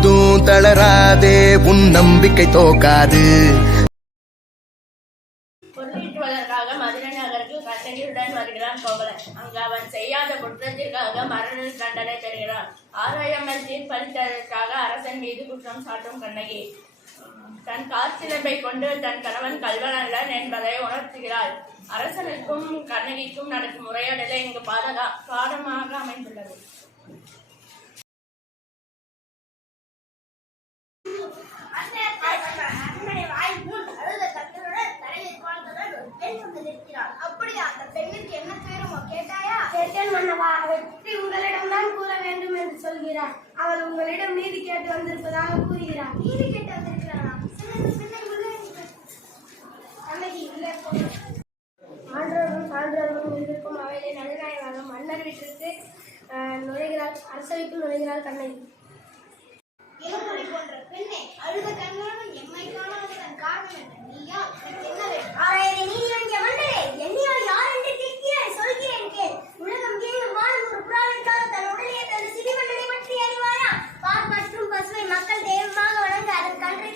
ஒருபோதும் தளராதே, உன் நம்பிக்கை தோக்காது. பொருளீட்டுவதற்காக மதுரை நகருக்கு கண்ணகியுடன் வருகிறான் கோவலன். அங்கு அவன் செய்யாத குற்றத்திற்காக மரண தண்டனை பெறுகிறான். ஆராயாமல் தீர்ப்பளித்ததற்காக அரசன் மீது குற்றம் சாட்டும் கண்ணகி தன் காற்சிலம்பை கொண்டு தன் கணவன் கல்வனல்லன் என்பதை உணர்த்துகிறாள். அரசனுக்கும் கண்ணகிக்கும் நடக்கும் உரையாடலை இங்கு பாடமாக அமைந்துள்ளது. அப்படியா? அந்த பெண்ணுக்கு என்ன பேருமோ கேட்டாயா? கேட்டேன் மன்னவா. அவள் பற்றி உங்களிடம்தான் கூற வேண்டும் என்று சொல்கிறார். அவள் உங்களிடம் நீதி கேட்டு வந்திருப்பதாக கூறுகிறார். நீதி கேட்டு வந்திருக்கிறாரா? ஆன்றோரும் சான்றோரும் இருக்கும் அவையிலே நடுநாயகமாக மன்னர் வீட்டிற்கு நுழைகிறாள். அரசவைக்குள் நுழைகிறாள் கண்ணகி. இளமொழி போன்ற பெண்ணை அழுத கண்ணனும் எம்மை காணாததன் காரணம் என்ன? நீயா? என்ன வேண்டும்? ஆராயரை நீதி வழங்கிய மன்னரே, என்னையால் யார் என்று கேட்கிறேன், சொல்கிறேன் கேள். உலகம் ஏழும் வாழும் ஒரு புறாவிற்காக தன் உடனே தன் சிறிமன்னனை பற்றி அறிவாயா? பார் மற்றும் பசுவை மக்கள் தெய்வமாக வணங்க அதன் கன்றை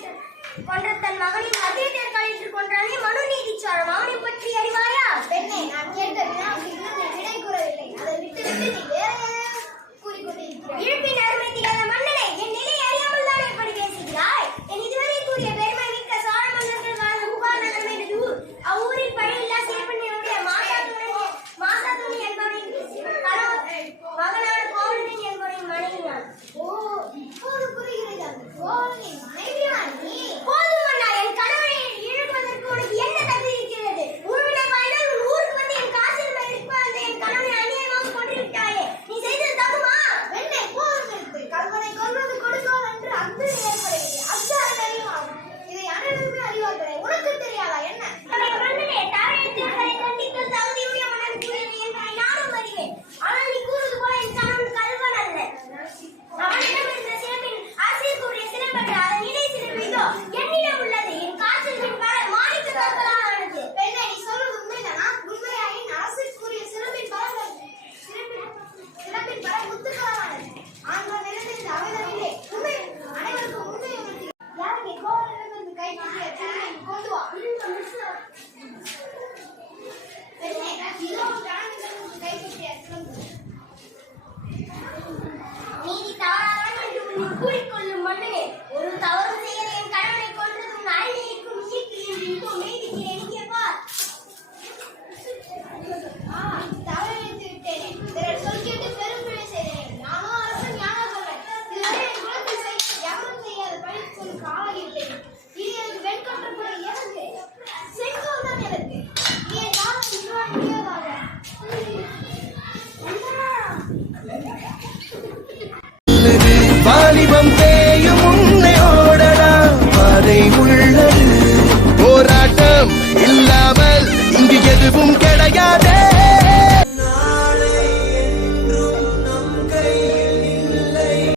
கொன்ற தன் மகனின் அதேட்டர் காலிட்டு கொன்றானே மனு நீதிச்சாரம், அவனை பற்றி அறிவாயா? பெண்ணே, நான் கேட்ட வினாவுக்கு விடை கூறவில்லை. அதை விட்டுவிட்டு நீ வேற கூறிக்கொண்டிருக்கிறாய். இழப்பின் அருமை தெரியாத மன்னனே, என் நிலை அறியாமல் தான் எப்படி பேசுகிறாய்? என் இதுவரை கூறிய பெருமை மிக்க சோழ மன்னர்கள் வாழ்ந்த புகார் நகரம் என்ற ஊர். அவ்வூரில் பழையில்லா சிறப்பினுடைய மாசாதுணி என்பவனின் மகனான கோவலன் என்பவனின் மனைவியான். ஓ, இப்போது புரிகிறது. அந்த கோவலனின் மனைவியா நீ? போதும் மன்னா, என் கணவனை இழக்குவதற்கு உனக்கு என்ன தகுதி இருக்கிறது? உறவினை வாய்ந்தால் உன் ஊருக்கு வந்து என் காசில் மதிப்பு அந்த என் கணவனை அநியாயமாக கொன்றுவிட்டாயே, நீ செய்தது தகுமா? பெண்ணை போது கல்வனை கொல்வது கொடுக்கால் என்று அன்பு ஏற்படுகிறது. அச்சாரம் அறிவாகும். இதை அனைவருமே அறிவார்களே, உனக்கு தெரியாதா என்ன? மன்னனே, தாரையத்தை கண்டித்து தகுதியுடைய மன்னன் கூறியது என்பதை நானும் அறிவேன். ஆனால் நீ கூறுவது போல என் கணவன் கல்வன் அல்ல. அவனிடம் இருந்த சிறப்பின் அரசியல் கூறிய சிறப்பற்ற அதன் இடை சிறப்பு இதோ என்னிடம் உள்ளது. என் காற்றின் பலன் மாணிக்க கற்களால் ஆனது. பெண்ணை, நீ சொல்வது உண்மைதானா? உண்மையாயின் அரசியல் கூறிய சிறப்பின் பலன் முத்துக்களால் ஆனது. ஆண்கள் நிலத்தில் அவனிடமில்லை. உண்மை அனைவருக்கும் உண்மை உணர்த்தி யாருக்கு கோவலனிடமிருந்து கைப்பற்றிய திருமையை கொண்டு வா. பெண்ணே, இதோ கணவனிடமிருந்து கைப்பற்றிய சிறப்பு நீதி தவறாதான் என்று கூறிக்கொள்.